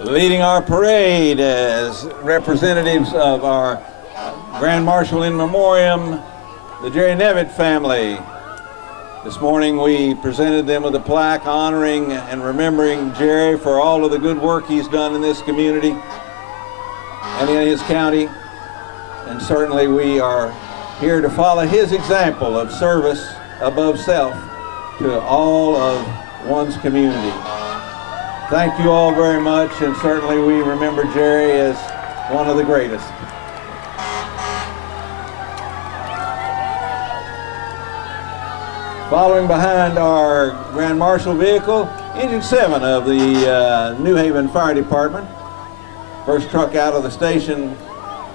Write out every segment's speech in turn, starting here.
Leading our parade as representatives of our Grand Marshal in Memoriam, the Jerry Nevitt family. This morning we presented them with a plaque honoring and remembering Jerry for all of the good work he's done in this community and in his county. And certainly we are here to follow his example of service above self to all of one's community. Thank you all very much, and certainly we remember Jerry as one of the greatest. Following behind our Grand Marshal vehicle, Engine 7 of the New Haven Fire Department. First truck out of the station,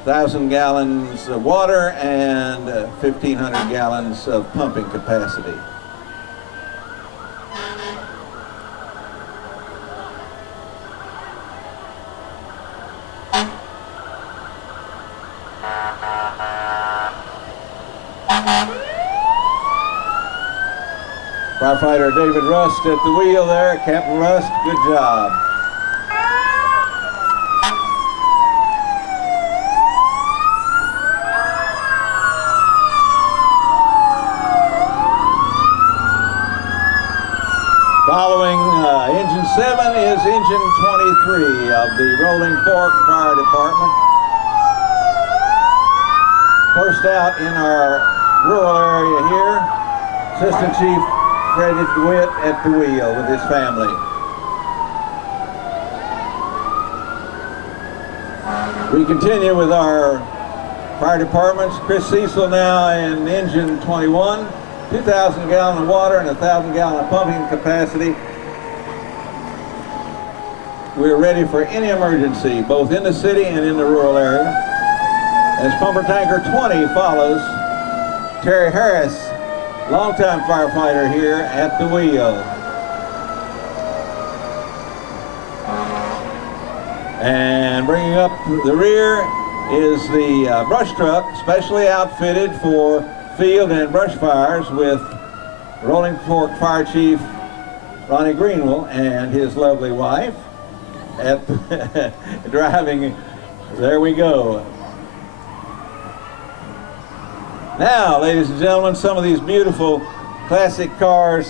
1,000 gallons of water and 1,500 gallons of pumping capacity. Firefighter David Rust at the wheel there. Captain Rust, good job. Following Engine 7 is Engine 23 of the Rolling Fork Fire Department. First out in our rural area here, Assistant Chief Freddie DeWitt at the wheel with his family. We continue with our fire departments. Chris Cecil now in Engine 21, 2,000 gallon of water and 1,000 gallon of pumping capacity. We're ready for any emergency, both in the city and in the rural area. As pumper tanker 20 follows, Terry Harris, longtime firefighter here at the wheel. And bringing up the rear is the brush truck, specially outfitted for field and brush fires with Rolling Fork Fire Chief Ronnie Greenwell and his lovely wife at driving. There we go. Now, ladies and gentlemen, some of these beautiful classic cars.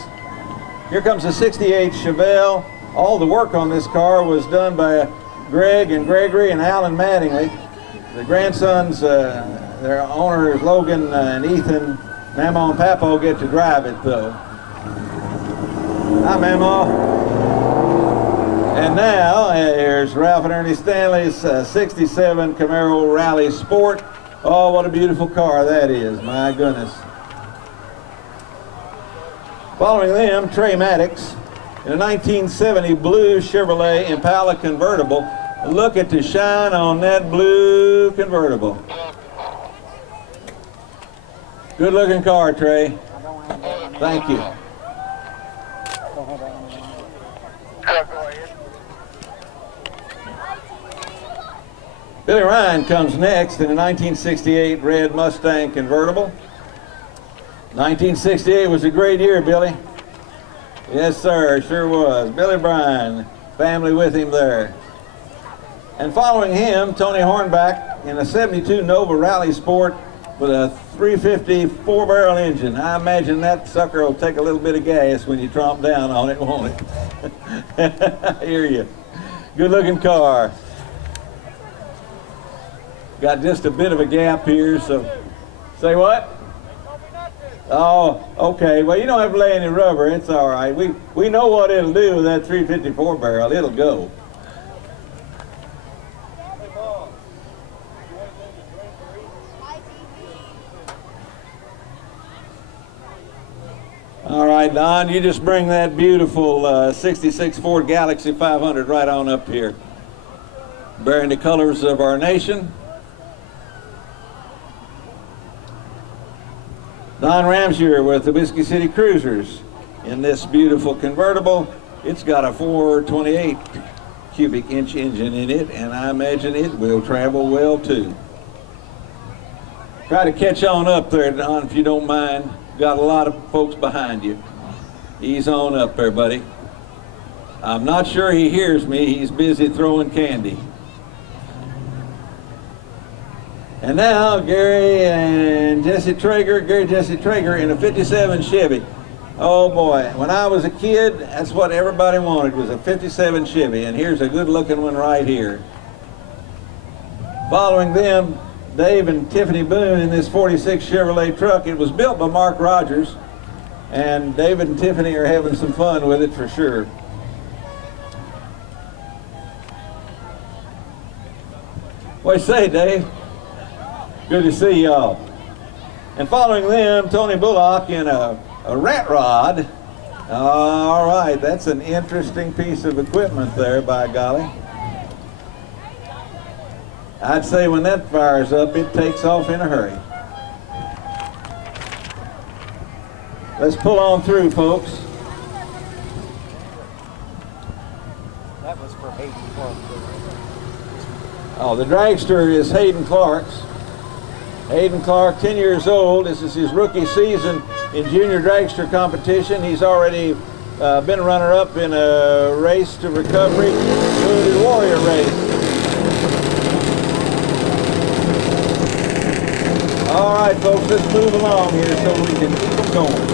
Here comes a 68 Chevelle. All the work on this car was done by Greg and Gregory and Alan Mattingly. The grandsons, their owners, Logan and Ethan, Mama and Papa get to drive it, though. Hi, Mama. And now, here's Ralph and Ernie Stanley's 67 Camaro Rally Sport. Oh, what a beautiful car that is, my goodness. Following them, Trey Maddox in a 1970 blue Chevrolet Impala convertible. Look at the shine on that blue convertible. Good looking car, Trey. Thank you. Billy Ryan comes next in a 1968 red Mustang convertible. 1968 was a great year, Billy. Yes, sir, sure was. Billy Bryan, family with him there. And following him, Tony Hornback in a 72 Nova Rally Sport with a 350 4-barrel engine. I imagine that sucker will take a little bit of gas when you tromp down on it, won't it? I hear you. Good looking car. Got just a bit of a gap here, so say what? Oh, okay. Well, you don't have to lay any rubber. It's all right. We know what it'll do with that 354 barrel. It'll go. All right, Don, you just bring that beautiful 66 Ford Galaxy 500 right on up here, bearing the colors of our nation. Don Ramseur with the Whiskey City Cruisers in this beautiful convertible. It's got a 428 cubic inch engine in it, and I imagine it will travel well too. Try to catch on up there, Don, if you don't mind. Got a lot of folks behind you. Ease on up there, buddy. I'm not sure he hears me. He's busy throwing candy. And now Gary Jesse Traeger in a 57 Chevy. Oh boy, when I was a kid, that's what everybody wanted, was a 57 Chevy, and here's a good looking one right here. Following them, Dave and Tiffany Boone in this 46 Chevrolet truck. It was built by Mark Rogers, and David and Tiffany are having some fun with it for sure. What do you say, Dave? Good to see y'all. And following them, Tony Bullock in a rat rod. All right, that's an interesting piece of equipment there, by golly. I'd say when that fires up, it takes off in a hurry. Let's pull on through, folks. That was for Hayden Clark. Oh, the dragster is Hayden Clark's. Hayden Clark, 10 years old. This is his rookie season in junior dragster competition. He's already been a runner-up in a race to recovery, Wounded Warrior race. All right, folks, let's move along here so we can keep them going.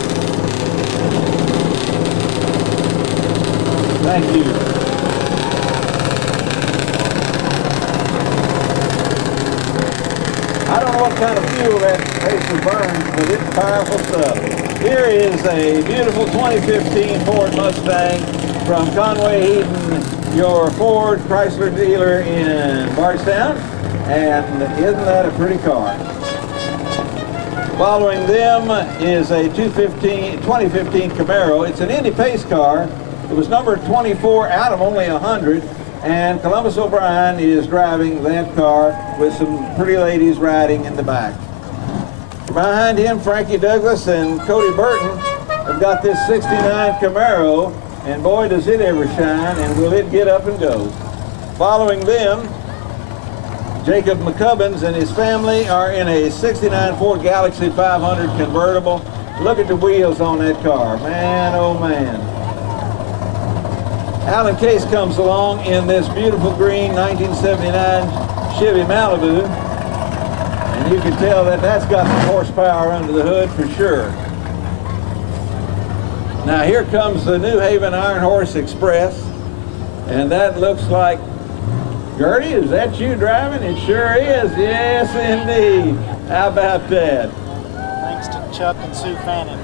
Thank you. I don't know what kind of fuel that pacer burns, but it's powerful stuff. Here is a beautiful 2015 Ford Mustang from Conway Heaton, your Ford Chrysler dealer in Bardstown. And isn't that a pretty car? Following them is a 2015 Camaro. It's an Indy pace car. It was number 24 out of only 100. And Columbus O'Brien is driving that car with some pretty ladies riding in the back. Behind him, Frankie Douglas and Cody Burton have got this 69 Camaro, and boy does it ever shine, and will it get up and go. Following them, Jacob McCubbins and his family are in a 69 Ford Galaxy 500 convertible. Look at the wheels on that car, man, oh man. Alan Case comes along in this beautiful green 1979 Chevy Malibu, and you can tell that that's got some horsepower under the hood for sure. Now here comes the New Haven Iron Horse Express, and that looks like, Gertie, is that you driving? It sure is, yes indeed. How about that? Thanks to Chuck and Sue Fannin.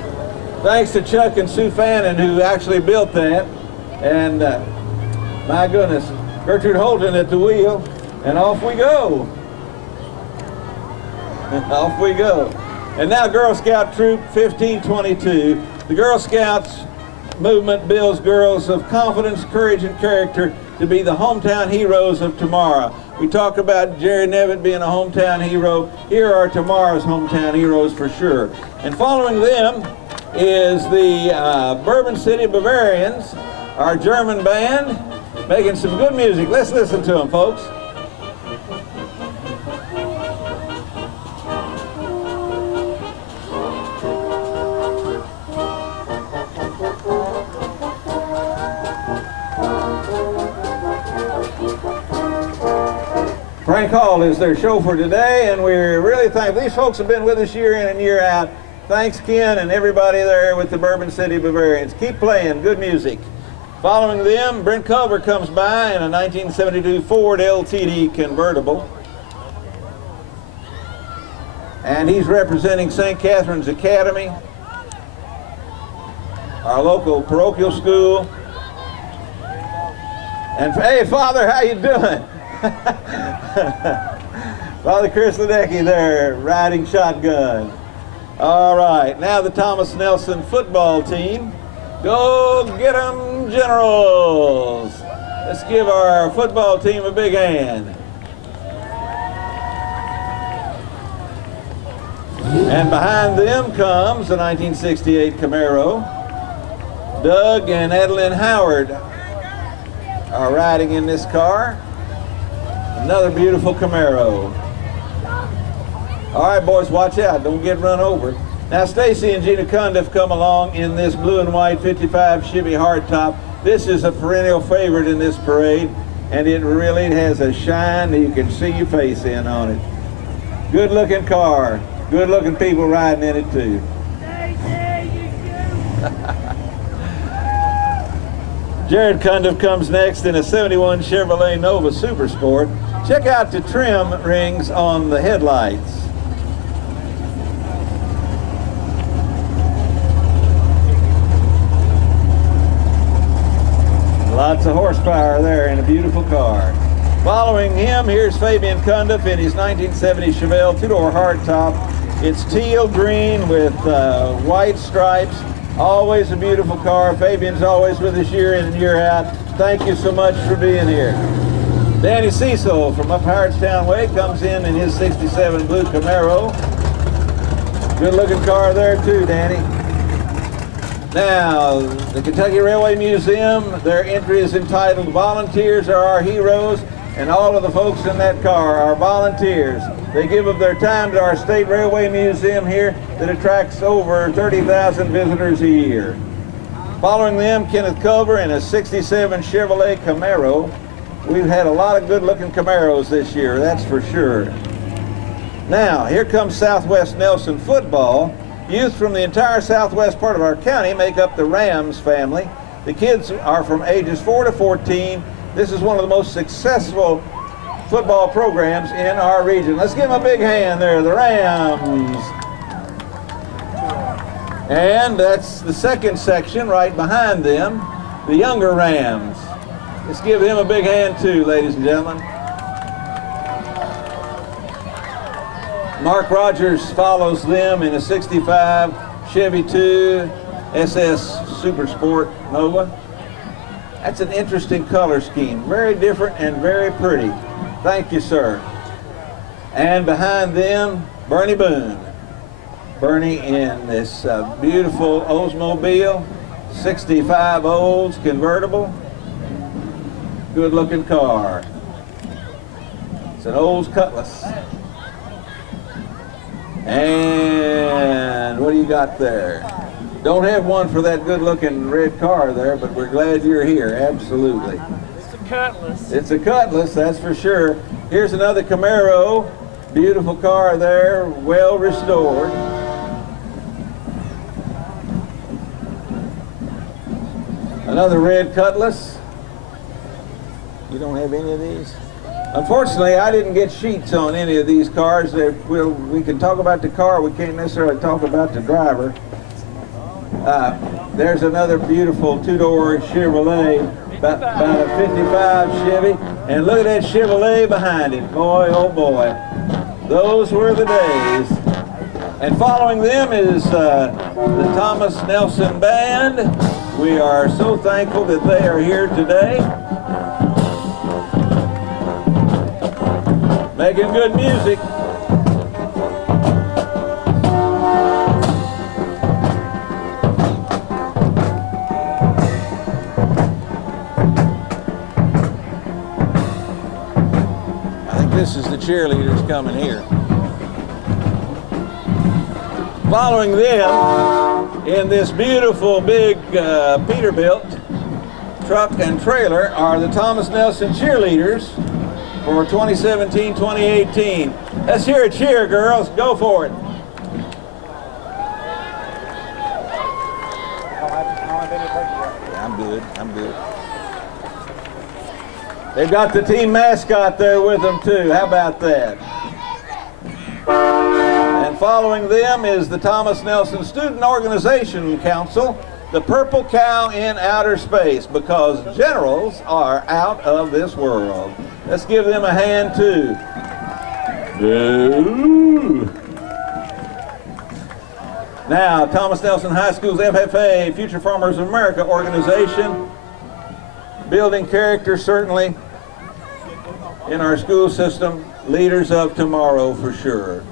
Thanks to Chuck and Sue Fannin, who actually built that. And my goodness, Gertrude Holton at the wheel, and off we go. Off we go. And now Girl Scout Troop 1522. The Girl Scouts movement builds girls of confidence, courage, and character to be the hometown heroes of tomorrow. We talk about Jerry Nevitt being a hometown hero. Here are tomorrow's hometown heroes for sure. And following them is the Bourbon City Bavarians, our German band, making some good music. Let's listen to them, folks. Frank Hall is their chauffeur today, and we're really thankful. These folks have been with us year in and year out. Thanks, Ken, and everybody there with the Bourbon City Bavarians. Keep playing good music. Following them, Brent Culver comes by in a 1972 Ford LTD convertible. And he's representing St. Catherine's Academy, our local parochial school. And hey, Father, how you doing? Father Chris Ledecky there, riding shotgun. All right, now the Thomas Nelson football team. Go get 'em, Generals! Let's give our football team a big hand. And behind them comes the 1968 Camaro. Doug and Adeline Howard are riding in this car. Another beautiful Camaro. All right, boys, watch out. Don't get run over. Now, Stacy and Gina Cundiff come along in this blue and white 55 Chevy hardtop. This is a perennial favorite in this parade, and it really has a shine that you can see your face in on it. Good looking car, good looking people riding in it too. Jared Cundiff comes next in a 71 Chevrolet Nova Super Sport. Check out the trim rings on the headlights. Lots of horsepower there in a beautiful car. Following him, here's Fabian Cundiff in his 1970 Chevelle two-door hardtop. It's teal green with white stripes. Always a beautiful car. Fabian's always with us year in and year out. Thank you so much for being here. Danny Cecil from up Howardstown Way comes in his 67 blue Camaro. Good looking car there too, Danny. Now, the Kentucky Railway Museum, their entry is entitled Volunteers Are Our Heroes, and all of the folks in that car are volunteers. They give of their time to our State Railway Museum here that attracts over 30,000 visitors a year. Following them, Kenneth Culver in a 67 Chevrolet Camaro. We've had a lot of good-looking Camaros this year, that's for sure. Now, here comes Southwest Nelson football. Youth from the entire southwest part of our county make up the Rams family. The kids are from ages 4 to 14. This is one of the most successful football programs in our region. Let's give them a big hand there, the Rams. And that's the second section right behind them, the younger Rams. Let's give them a big hand too, ladies and gentlemen. Mark Rogers follows them in a 65 Chevy 2 SS Super Sport Nova. That's an interesting color scheme. Very different and very pretty. Thank you, sir. And behind them, Bernie Boone. Bernie in this beautiful Oldsmobile, 65 Olds convertible. Good looking car. It's an Olds Cutlass. And what do you got there? Don't have one for that good-looking red car there, but we're glad you're here, absolutely. It's a Cutlass. It's a Cutlass, that's for sure. Here's another Camaro. Beautiful car there, well restored. Another red Cutlass. You don't have any of these? Unfortunately, I didn't get sheets on any of these cars. We can talk about the car, we can't necessarily talk about the driver. There's another beautiful two-door Chevrolet, about a 55 Chevy. And look at that Chevrolet behind it. Boy, oh boy. Those were the days. And following them is the Thomas Nelson Band. We are so thankful that they are here today. Making good music. I think this is the cheerleaders coming here. Following them in this beautiful big Peterbilt truck and trailer are the Thomas Nelson cheerleaders for 2017-2018. Let's hear a cheer, girls. Go for it. Yeah, I'm good. I'm good. They've got the team mascot there with them, too. How about that? And following them is the Thomas Nelson Student Organization Council, the Purple Cow in Outer Space, because generals are out of this world. Let's give them a hand, too. Now, Thomas Nelson High School's FFA, Future Farmers of America organization, building character certainly in our school system, leaders of tomorrow for sure.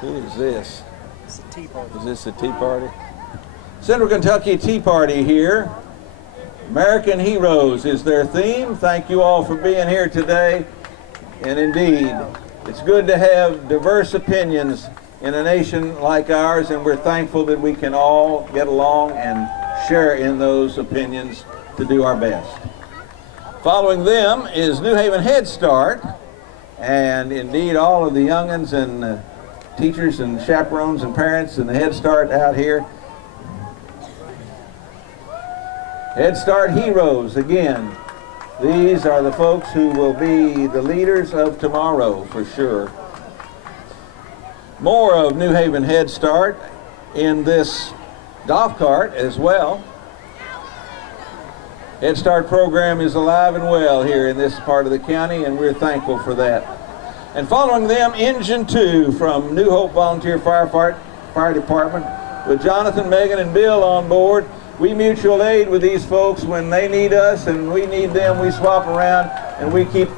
Who is this? It's a Tea Party. Is this a Tea Party? Central Kentucky Tea Party here. American Heroes is their theme. Thank you all for being here today. And indeed, it's good to have diverse opinions in a nation like ours, and we're thankful that we can all get along and share in those opinions to do our best. Following them is New Haven Head Start, and indeed all of the young'uns and teachers and chaperones and parents and the Head Start out here. Head Start heroes again. These are the folks who will be the leaders of tomorrow for sure. More of New Haven Head Start in this golf cart as well. Head Start program is alive and well here in this part of the county, and we're thankful for that. And following them, Engine 2 from New Hope Volunteer Fire Department with Jonathan, Megan, and Bill on board. We mutual aid with these folks when they need us and we need them. We swap around and we keep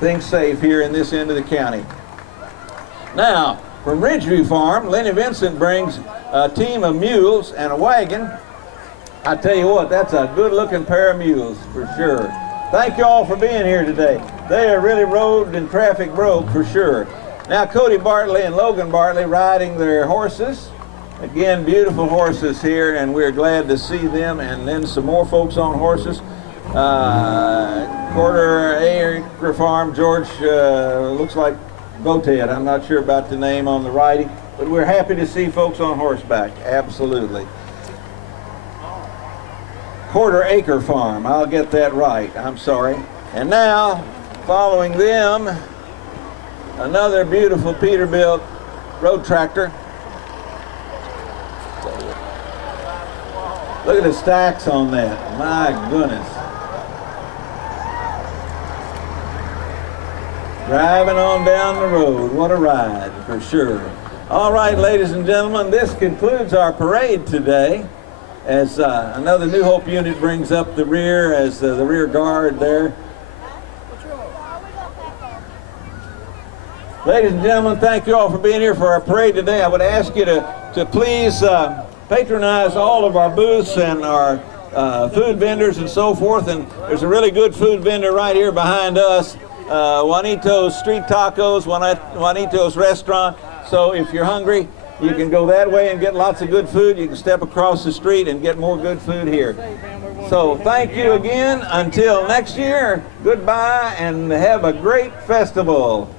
things safe here in this end of the county. Now, from Ridgeview Farm, Lenny Vincent brings a team of mules and a wagon. I tell you what, that's a good-looking pair of mules for sure. Thank you all for being here today. They are really road and traffic broke for sure. Now, Cody Bartley and Logan Bartley riding their horses. Again, beautiful horses here, and we're glad to see them, and then some more folks on horses. Quarter Acre Farm, George looks like Boted. I'm not sure about the name on the righty, but we're happy to see folks on horseback, absolutely. Quarter Acre Farm, I'll get that right, I'm sorry. And now, following them, another beautiful Peterbilt road tractor. Look at the stacks on that, my goodness. Driving on down the road, what a ride for sure. All right, ladies and gentlemen, this concludes our parade today as another New Hope unit brings up the rear as the rear guard there. Ladies and gentlemen, thank you all for being here for our parade today. I would ask you to please patronize all of our booths and our food vendors and so forth. And there's a really good food vendor right here behind us, Juanito's Street Tacos, Juanito's Restaurant. So if you're hungry, you can go that way and get lots of good food. You can step across the street and get more good food here. So thank you again. Until next year, goodbye and have a great festival.